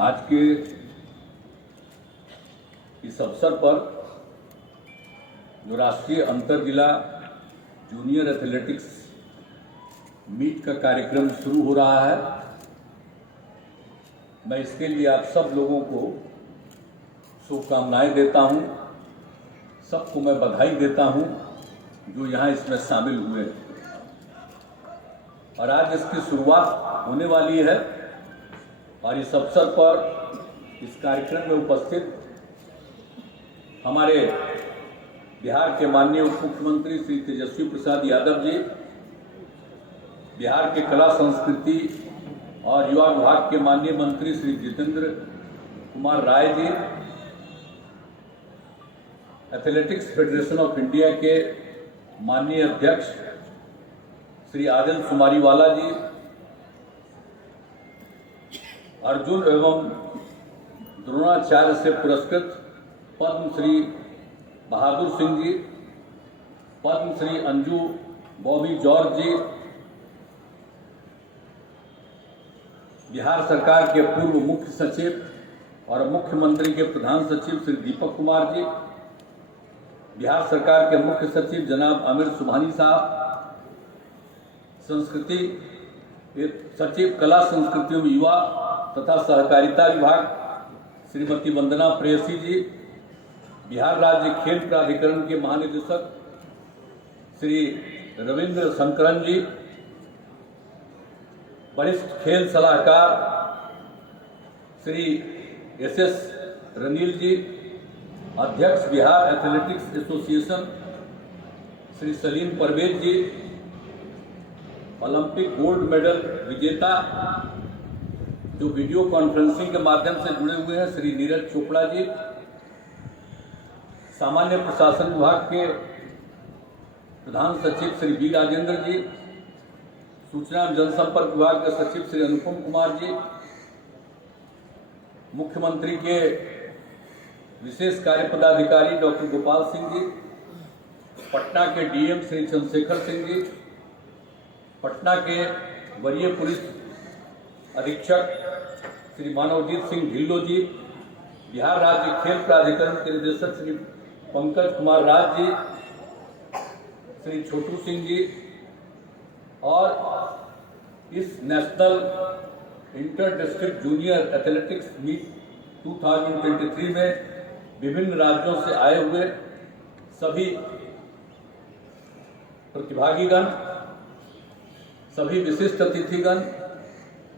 आज के इस अवसर पर जो राष्ट्रीय अंतर जिला जूनियर एथलेटिक्स मीट का कार्यक्रम शुरू हो रहा है, मैं इसके लिए आप सब लोगों को शुभकामनाएं देता हूं। सबको मैं बधाई देता हूं जो यहां इसमें शामिल हुए और आज इसकी शुरुआत होने वाली है। और इस अवसर पर इस कार्यक्रम में उपस्थित हमारे बिहार के माननीय उप मुख्यमंत्री श्री तेजस्वी प्रसाद यादव जी, बिहार के कला संस्कृति और युवा विभाग के माननीय मंत्री Shri Jitendra Kumar Rai ji, athletics federation of India के माननीय अध्यक्ष श्री आदिल सुमारीवाला जी, अर्जुन एवं द्रोणाचार्य से पुरस्कृत पद्म श्री बहादुर सिंह जी, पद्म श्री अंजू बॉबी जॉर्ज जी, बिहार सरकार के पूर्व मुख्य सचिव और मुख्यमंत्री के प्रधान सचिव श्री दीपक कुमार जी, बिहार सरकार के मुख्य सचिव जनाब आमिर सुबहानी साहब, संस्कृति सचिव कला संस्कृति एवं युवा तथा सहकारिता विभाग श्रीमती वंदना प्रेयसी जी, बिहार राज्य खेल प्राधिकरण के महानिदेशक श्री रविंद्र शंकरन जी, वरिष्ठ खेल सलाहकार श्री एस रनील जी, अध्यक्ष बिहार एथलेटिक्स एसोसिएशन श्री सलीम परवेज जी, ओलंपिक गोल्ड मेडल विजेता जो वीडियो कॉन्फ्रेंसिंग के माध्यम से जुड़े हुए हैं श्री नीरज चोपड़ा जी, सामान्य प्रशासन विभाग के प्रधान सचिव श्री बी राजेंद्र जी, सूचना एवं जनसंपर्क विभाग के सचिव श्री अनुपम कुमार जी, मुख्यमंत्री के विशेष कार्य पदाधिकारी डॉक्टर गोपाल सिंह जी, पटना के डीएम श्री चंद्रशेखर सिंह जी, पटना के वरीय पुलिस अधीक्षक श्री मानवजीत सिंह ढिल्लो जी, बिहार राज्य खेल प्राधिकरण के निदेशक श्री पंकज कुमार राज जी, श्री छोटू सिंह जी, और इस national inter district junior athletics meet 2023 में विभिन्न राज्यों से आए हुए सभी प्रतिभागीगण, सभी विशिष्ट अतिथिगण,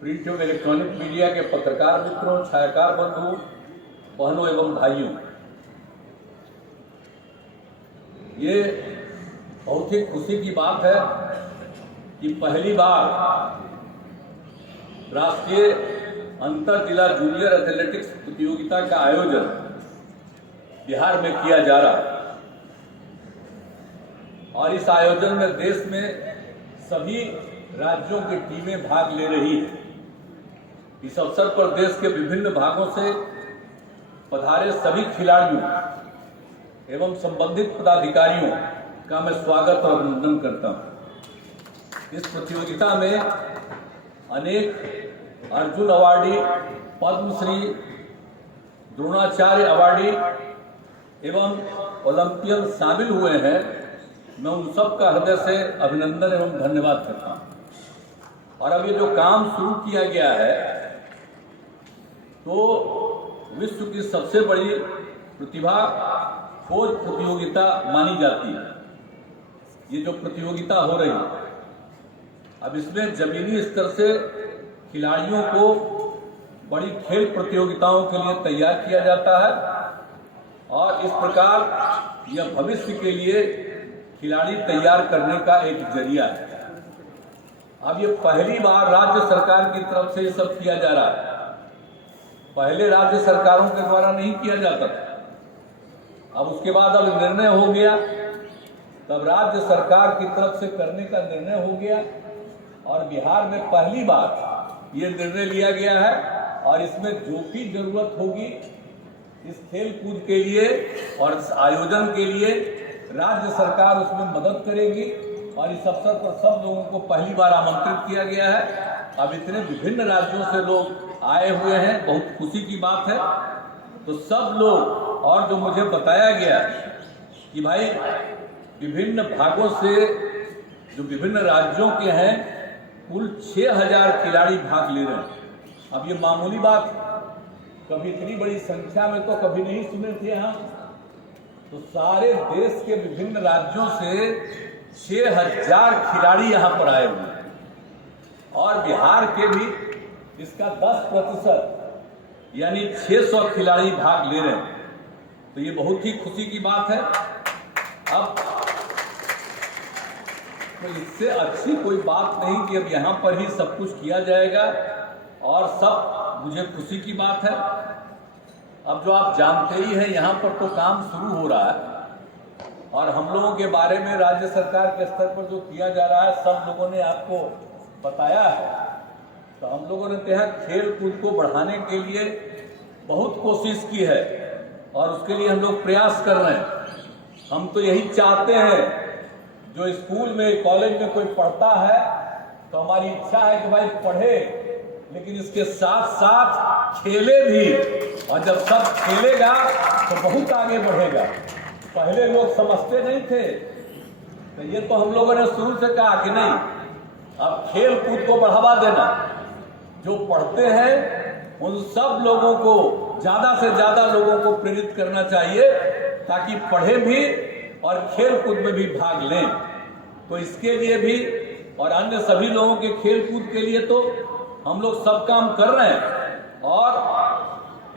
प्रिंट एवं इलेक्ट्रॉनिक मीडिया के पत्रकार मित्रों, छायाकार बंधुओं, बहनों एवं भाइयों, ये बहुत ही खुशी की बात है कि पहली बार राष्ट्रीय अंतर जिला जूनियर एथलेटिक्स प्रतियोगिता का आयोजन बिहार में किया जा रहा है। और इस आयोजन में देश में सभी राज्यों की टीमें भाग ले रही है। इस अवसर पर देश के विभिन्न भागों से पधारे सभी खिलाड़ियों एवं संबंधित पदाधिकारियों का मैं स्वागत और अभिनंदन करता हूं। इस प्रतियोगिता में अनेक अर्जुन अवार्डी, पद्मश्री, द्रोणाचार्य अवार्डी एवं ओलंपियन शामिल हुए हैं। मैं उन सब का हृदय से अभिनंदन एवं धन्यवाद करता हूं। और अब ये जो काम शुरू किया गया है तो विश्व की सबसे बड़ी प्रतिभा खोज प्रतियोगिता मानी जाती है ये जो प्रतियोगिता हो रही है। अब इसमें जमीनी स्तर से खिलाड़ियों को बड़ी खेल प्रतियोगिताओं के लिए तैयार किया जाता है और इस प्रकार यह भविष्य के लिए खिलाड़ी तैयार करने का एक जरिया है। अब ये पहली बार राज्य सरकार की तरफ से ये सब किया जा रहा है। पहले राज्य सरकारों के द्वारा नहीं किया जाता था। अब उसके बाद अब निर्णय हो गया, तब राज्य सरकार की तरफ से करने का निर्णय हो गया और बिहार में पहली बार ये निर्णय लिया गया है। और इसमें जो भी जरूरत होगी इस खेल कूद के लिए और इस आयोजन के लिए राज्य सरकार उसमें मदद करेगी। और इस अवसर पर सब लोगों को पहली बार आमंत्रित किया गया है अब इतने विभिन्न राज्यों से लोग आए हुए हैं, बहुत खुशी की बात है। तो सब लोग, और जो मुझे बताया गया कि भाई विभिन्न भागों से जो विभिन्न राज्यों के हैं, कुल 6000 खिलाड़ी भाग ले रहे हैं। अब ये मामूली बात, कभी इतनी बड़ी संख्या में तो कभी नहीं सुने थे हम। तो सारे देश के विभिन्न राज्यों से 6000 खिलाड़ी यहाँ पर आए हुए हैं, और बिहार के भी इसका 10% यानी 600 खिलाड़ी भाग ले रहे हैं। तो ये बहुत ही खुशी की बात है। अब तो इससे अच्छी कोई बात नहीं कि अब यहाँ पर ही सब कुछ किया जाएगा, और सब मुझे खुशी की बात है। अब जो आप जानते ही हैं, यहाँ पर तो काम शुरू हो रहा है, और हम लोगों के बारे में राज्य सरकार के स्तर पर जो किया जा रहा है, सब लोगों ने आपको बताया है। तो हम लोगों ने तो खेल कूद को बढ़ाने के लिए बहुत कोशिश की है, और उसके लिए हम लोग प्रयास कर रहे हैं। हम तो यही चाहते हैं, जो स्कूल में कॉलेज में कोई पढ़ता है तो हमारी इच्छा है कि भाई पढ़े, लेकिन इसके साथ साथ खेले भी, और जब सब खेलेगा तो बहुत आगे बढ़ेगा। पहले लोग समझते नहीं थे, तो ये तो हम लोगों ने शुरू से कहा कि नहीं, अब खेल कूद को बढ़ावा देना, जो पढ़ते हैं उन सब लोगों को, ज्यादा से ज्यादा लोगों को प्रेरित करना चाहिए, ताकि पढ़े भी और खेल कूद में भी भाग लें। तो इसके लिए भी, और अन्य सभी लोगों के खेल कूद के लिए तो हम लोग सब काम कर रहे हैं, और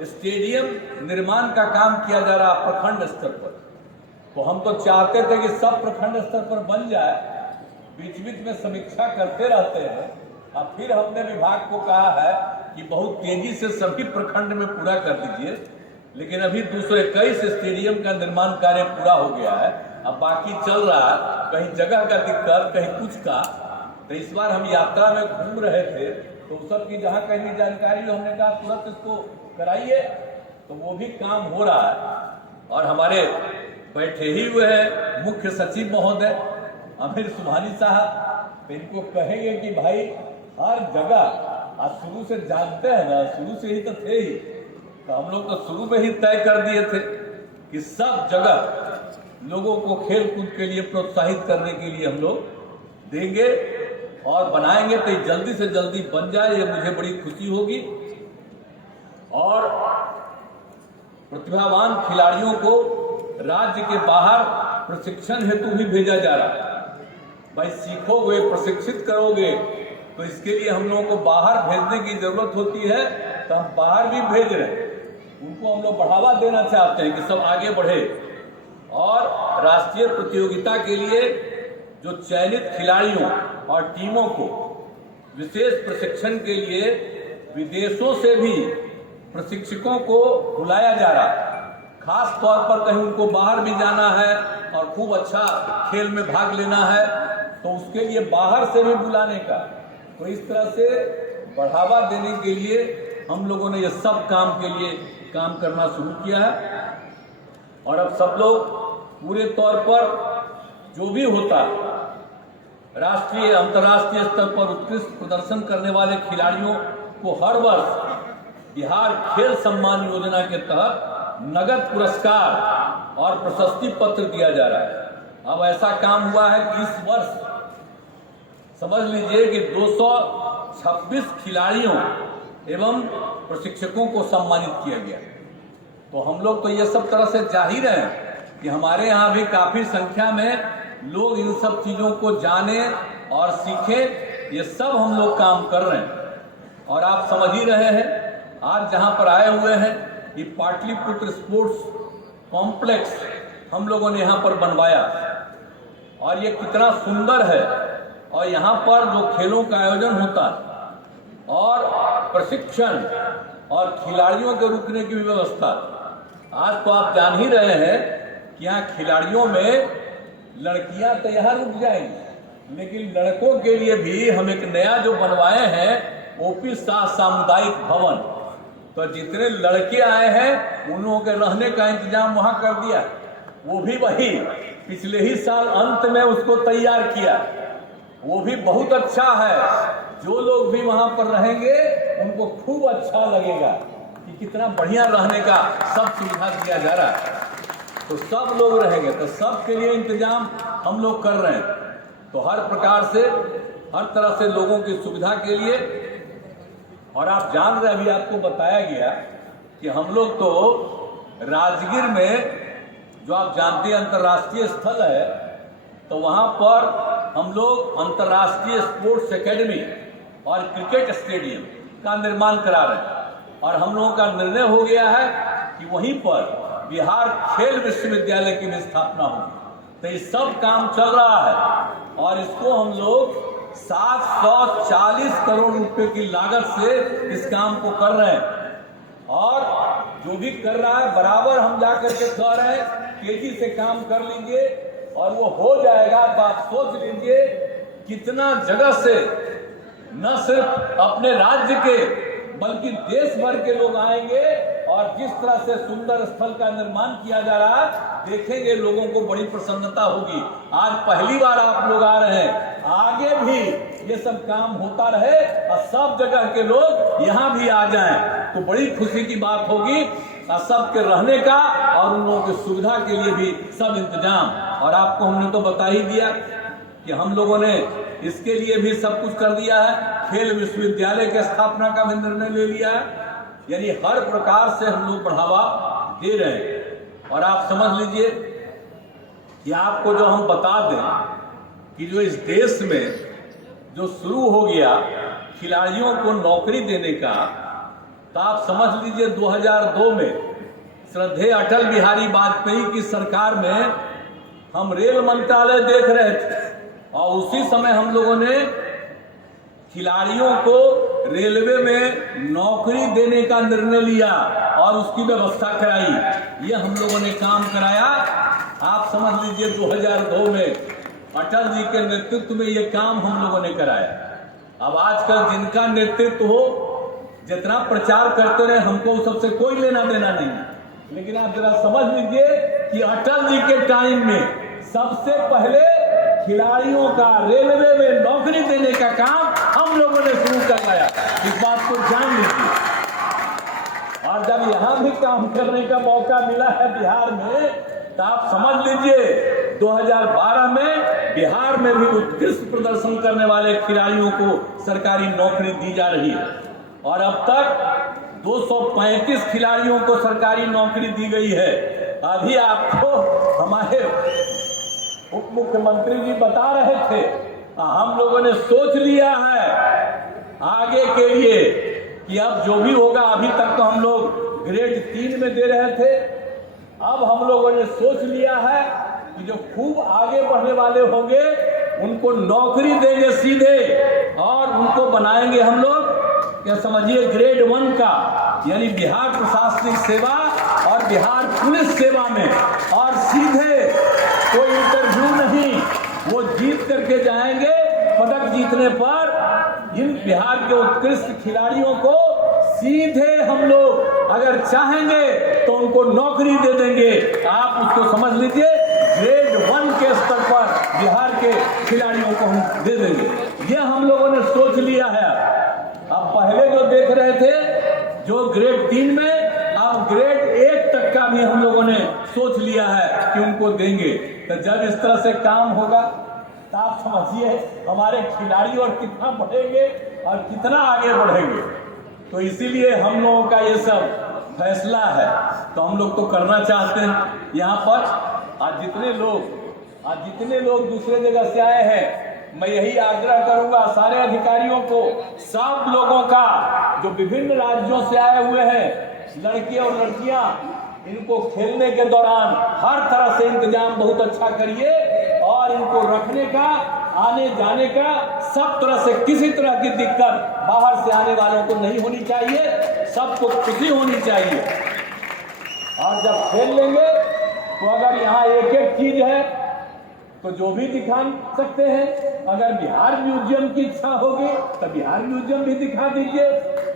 स्टेडियम निर्माण का काम किया जा रहा है प्रखंड स्तर पर। तो हम तो चाहते थे कि सब प्रखंड स्तर पर बन जाए, बीच बीच में समीक्षा करते रहते हैं। और फिर हमने विभाग को कहा है कि बहुत तेजी से सभी प्रखंड में पूरा कर दीजिए, लेकिन अभी 221 स्टेडियम का निर्माण कार्य पूरा हो गया है, अब बाकी चल रहा है। कहीं जगह का दिक्कत, कहीं कुछ का। तो इस बार हम यात्रा में घूम रहे थे, तो सब की जहाँ कहीं भी जानकारी हो, हमने कहा तुरंत इसको कराइए। तो वो भी काम हो रहा है, और हमारे बैठे ही हुए हैं मुख्य सचिव महोदय आमिर सुबहानी साहब, इनको कहेंगे कि भाई हर जगह, आज शुरू से जानते हैं ना, शुरू से ही तो थे ही, तो हम लोग तो शुरू में ही तय कर दिए थे कि सब जगह लोगों को खेल कूद के लिए प्रोत्साहित करने के लिए हम लोग देंगे और बनाएंगे। तो जल्दी से जल्दी बन जाए, ये मुझे बड़ी खुशी होगी। और प्रतिभावान खिलाड़ियों को राज्य के बाहर प्रशिक्षण हेतु भी भेजा जा रहा है। भाई सीखोगे, प्रशिक्षित करोगे, तो इसके लिए हम लोगों को बाहर भेजने की जरूरत होती है, तो हम बाहर भी भेज रहे हैं। उनको हम लोग बढ़ावा देना चाहते हैं कि सब आगे बढ़े, और राष्ट्रीय प्रतियोगिता के लिए जो चयनित खिलाड़ियों और टीमों को विशेष प्रशिक्षण के लिए विदेशों से भी प्रशिक्षकों को बुलाया जा रहा है। खास तौर पर कहीं उनको बाहर भी जाना है और खूब अच्छा खेल में भाग लेना है, तो उसके लिए बाहर से भी बुलाने का। तो इस तरह से बढ़ावा देने के लिए हम लोगों ने ये सब काम के लिए काम करना शुरू किया है। और अब सब लोग पूरे तौर पर जो भी होता है, राष्ट्रीय अंतर्राष्ट्रीय स्तर पर उत्कृष्ट प्रदर्शन करने वाले खिलाड़ियों को हर वर्ष बिहार खेल सम्मान योजना के तहत नगद पुरस्कार और प्रशस्ति पत्र दिया जा रहा है। अब ऐसा काम हुआ है कि इस वर्ष समझ लीजिए कि 226 खिलाड़ियों एवं प्रशिक्षकों को सम्मानित किया गया। तो हम लोग तो ये सब तरह से जाहिर है कि हमारे यहाँ भी काफी संख्या में लोग इन सब चीजों को जाने और सीखें, ये सब हम लोग काम कर रहे हैं। और आप समझ ही रहे हैं, आज जहाँ पर आए हुए हैं, ये पाटलिपुत्र स्पोर्ट्स कॉम्प्लेक्स हम लोगों ने यहाँ पर बनवाया, और ये कितना सुंदर है। और यहाँ पर जो खेलों का आयोजन होता है और प्रशिक्षण और खिलाड़ियों के रुकने की भी व्यवस्था, आज तो आप जान ही रहे हैं कि यहाँ खिलाड़ियों में लड़कियां तो यहाँ रुक जाएंगी, लेकिन लड़कों के लिए भी हम एक नया जो बनवाए हैं ओपी शाह सामुदायिक भवन, तो जितने लड़के आए हैं उन लोगों के रहने का इंतजाम वहां कर दिया। वो भी वही पिछले ही साल अंत में उसको तैयार किया, वो भी बहुत अच्छा है। जो लोग भी वहां पर रहेंगे उनको खूब अच्छा लगेगा कि कितना बढ़िया रहने का सब सुविधा दिया जा रहा है। तो सब लोग रहेंगे, तो सबके लिए इंतजाम हम लोग कर रहे हैं। तो हर प्रकार से, हर तरह से लोगों की सुविधा के लिए। और आप जान रहे, अभी आपको बताया गया कि हम लोग तो राजगीर में, जो आप जानते हैं अंतर्राष्ट्रीय स्थल है, तो वहां पर हम लोग अंतर्राष्ट्रीय स्पोर्ट्स एकेडमी और क्रिकेट स्टेडियम का निर्माण करा रहे हैं। और हम लोगों का निर्णय हो गया है कि वहीं पर बिहार खेल विश्वविद्यालय की भी स्थापना होगी। तो ये सब काम चल रहा है और इसको हम लोग 740 करोड़ रुपए की लागत से इस काम को कर रहे हैं। और जो भी कर रहा है बराबर हम जाकर के कह रहे हैं तेजी से काम कर लीजिए और वो हो जाएगा। तो आप सोच लीजिए कितना जगह से न सिर्फ अपने राज्य के बल्कि देश भर के लोग आएंगे और जिस तरह से सुंदर स्थल का निर्माण किया जा रहा है, देखेंगे लोगों को बड़ी प्रसन्नता होगी। आज पहली बार आप लोग आ रहे हैं, आगे भी ये सब काम होता रहे और सब जगह के लोग यहाँ भी आ जाएं, तो बड़ी खुशी की बात होगी। और सबके रहने का और उन लोगों की सुविधा के लिए भी सब इंतजाम। और आपको हमने तो बता ही दिया कि हम लोगों ने इसके लिए भी सब कुछ कर दिया है। खेल विश्वविद्यालय की स्थापना का भी निर्णय ले लिया है। यानी हर प्रकार से हम लोग बढ़ावा दे रहे हैं। और आप समझ लीजिए कि आपको जो हम बता दें कि जो इस देश में जो शुरू हो गया खिलाड़ियों को नौकरी देने का, तो आप समझ लीजिए 2002 में श्रद्धेय अटल बिहारी वाजपेयी की सरकार में हम रेल मंत्रालय देख रहे थे और उसी समय हम लोगों ने खिलाड़ियों को रेलवे में नौकरी देने का निर्णय लिया और उसकी व्यवस्था कराई। ये हम लोगों ने काम कराया। आप समझ लीजिए 2002 में अटल जी के नेतृत्व में ये काम हम लोगों ने कराया। अब आजकल जिनका नेतृत्व हो, जितना प्रचार करते रहे, हमको सबसे कोई लेना देना नहीं, लेकिन आप जरा समझ लीजिए कि अटल जी के टाइम में सबसे पहले खिलाड़ियों का रेलवे में नौकरी देने का काम हम लोगों ने शुरू करवाया। इस बात को जान लीजिए। और जब यहाँ भी काम करने का मौका मिला है बिहार में, तो आप समझ लीजिए 2012 में बिहार में भी उत्कृष्ट प्रदर्शन करने वाले खिलाड़ियों को सरकारी नौकरी दी जा रही है। और अब तक 235 खिलाड़ियों को सरकारी नौकरी दी गई है। अभी आपको हमारे उप मुख्यमंत्री जी बता रहे थे, हम लोगों ने सोच लिया है आगे के लिए कि अब जो भी होगा, अभी तक तो हम लोग ग्रेड 3 में दे रहे थे, अब हम लोगों ने सोच लिया है कि जो खूब आगे बढ़ने वाले होंगे उनको नौकरी देंगे सीधे और उनको बनाएंगे हम लोग, क्या समझिए, ग्रेड 1 का, यानी बिहार प्रशासनिक सेवा और बिहार पुलिस सेवा में। और सीधे कोई इंटरव्यू नहीं, वो जीत करके जाएंगे। पदक जीतने पर इन बिहार के उत्कृष्ट खिलाड़ियों को सीधे हम लोग अगर चाहेंगे तो उनको नौकरी दे देंगे। आप उसको समझ लीजिए, ग्रेड 1 के स्तर पर बिहार के खिलाड़ियों को हम दे देंगे। ये हम लोगों ने सोच लिया है। अब पहले जो देख रहे थे जो ग्रेड 3 में, अब ग्रेड 1 तक का भी हम लोगों ने सोच लिया है कि उनको देंगे। तो जब इस तरह से काम होगा तो आप समझिए हमारे खिलाड़ी और कितना बढ़ेंगे और कितना आगे बढ़ेंगे। तो इसीलिए हम लोगों का ये सब फैसला है। तो हम लोग तो करना चाहते हैं। यहाँ पर आज जितने लोग दूसरे जगह से आए हैं, मैं यही आग्रह करूंगा सारे अधिकारियों को, सब लोगों का जो विभिन्न राज्यों से आए हुए हैं, लड़के और लड़कियां, इनको खेलने के दौरान हर तरह से इंतजाम बहुत अच्छा करिए और इनको रखने का, आने जाने का, सब तरह से किसी तरह की दिक्कत बाहर से आने वालों को नहीं होनी चाहिए। सबको खुशी होनी चाहिए। और जब खेल लेंगे तो अगर यहाँ एक एक चीज है तो जो भी दिखा सकते हैं। अगर बिहार म्यूजियम की इच्छा होगी तो बिहार म्यूजियम भी दिखा दीजिए।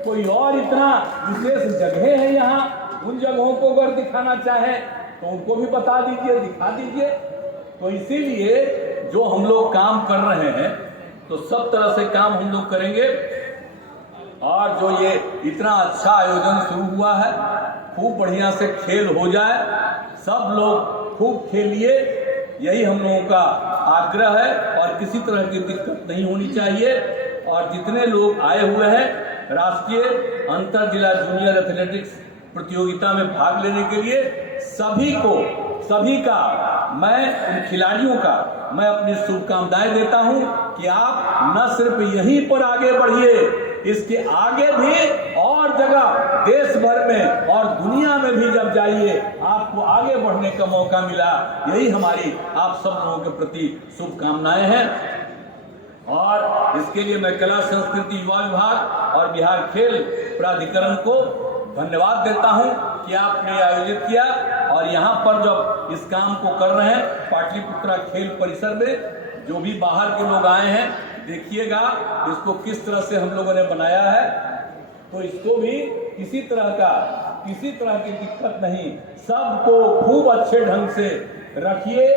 कोई और इतना विशेष जगह है यहाँ, उन जगहों को अगर दिखाना चाहे तो उनको भी बता दीजिए, दिखा दीजिए। तो इसीलिए जो हम लोग काम कर रहे हैं तो सब तरह से काम हम लोग करेंगे। और जो ये इतना अच्छा आयोजन शुरू हुआ है, खूब बढ़िया से खेल हो जाए, सब लोग खूब खेलिए, यही हम लोगों का आग्रह है। और किसी तरह की दिक्कत नहीं होनी चाहिए। और जितने लोग आए हुए हैं राष्ट्रीय अंतर जिला जूनियर एथलेटिक्स प्रतियोगिता में भाग लेने के लिए, सभी का मैं उन खिलाड़ियों का मैं अपनी शुभकामनाएं देता हूं कि आप न सिर्फ यहीं पर आगे बढ़िए, इसके आगे भी और जगह देश भर में और दुनिया में भी जब जाइए, आपको आगे बढ़ने का मौका मिला। यही हमारी आप सब लोगों के प्रति शुभकामनाएं हैं। और इसके लिए मैं कला संस्कृति युवा विभाग और बिहार खेल प्राधिकरण को धन्यवाद देता हूं कि आपने आयोजित किया। और यहाँ पर जब इस काम को कर रहे हैं पाटलिपुत्रा खेल परिसर में, जो भी बाहर के लोग आए हैं, देखिएगा इसको किस तरह से हम लोगों ने बनाया है। तो इसको भी किसी तरह की दिक्कत नहीं, सबको खूब अच्छे ढंग से रखिए।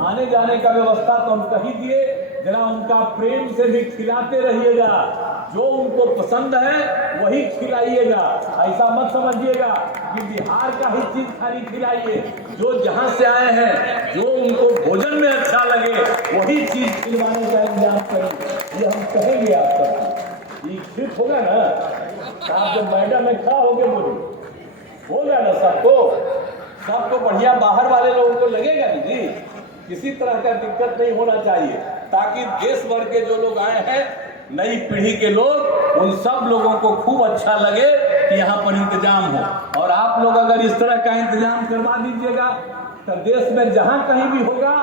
आने जाने का व्यवस्था तो हम कही दिए, जरा उनका प्रेम से भी खिलाते रहिएगा, जो उनको पसंद है वही खिलाइएगा। ऐसा मत समझिएगा कि बिहार का ही चीज खाली खिलाइए। जो जहां से आए हैं, जो उनको भोजन में अच्छा लगे वही चीज खिलवाने का इंतजाम करें। ये हम कहेंगे आप सबको, ये ठीक होगा ना? आप जब मैडम में खड़ा होगे बोले होगा ना, सबको बढ़िया बाहर वाले लोगों को लगेगा नहीं जी। किसी तरह का दिक्कत नहीं होना चाहिए, ताकि देश भर के जो लोग आए हैं, नई पीढ़ी के लोग, उन सब लोगों को खूब अच्छा लगे कि यहाँ पर इंतजाम हो। और आप लोग अगर इस तरह का इंतजाम करवा दीजिएगा तो देश में जहाँ कहीं भी होगा,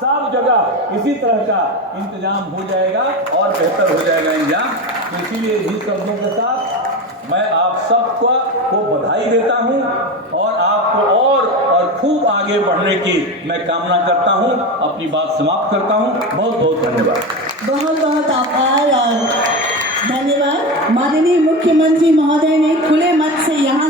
सब जगह इसी तरह का इंतजाम हो जाएगा और बेहतर हो जाएगा इंतजाम। तो इसीलिए इन्हीं शब्दों के साथ मैं आप सबको बधाई देता हूं और आपको और खूब आगे बढ़ने की मैं कामना करता हूं। अपनी बात समाप्त करता हूं। बहुत बहुत धन्यवाद। बहुत बहुत आभार और धन्यवाद। माननीय मुख्यमंत्री महोदय ने खुले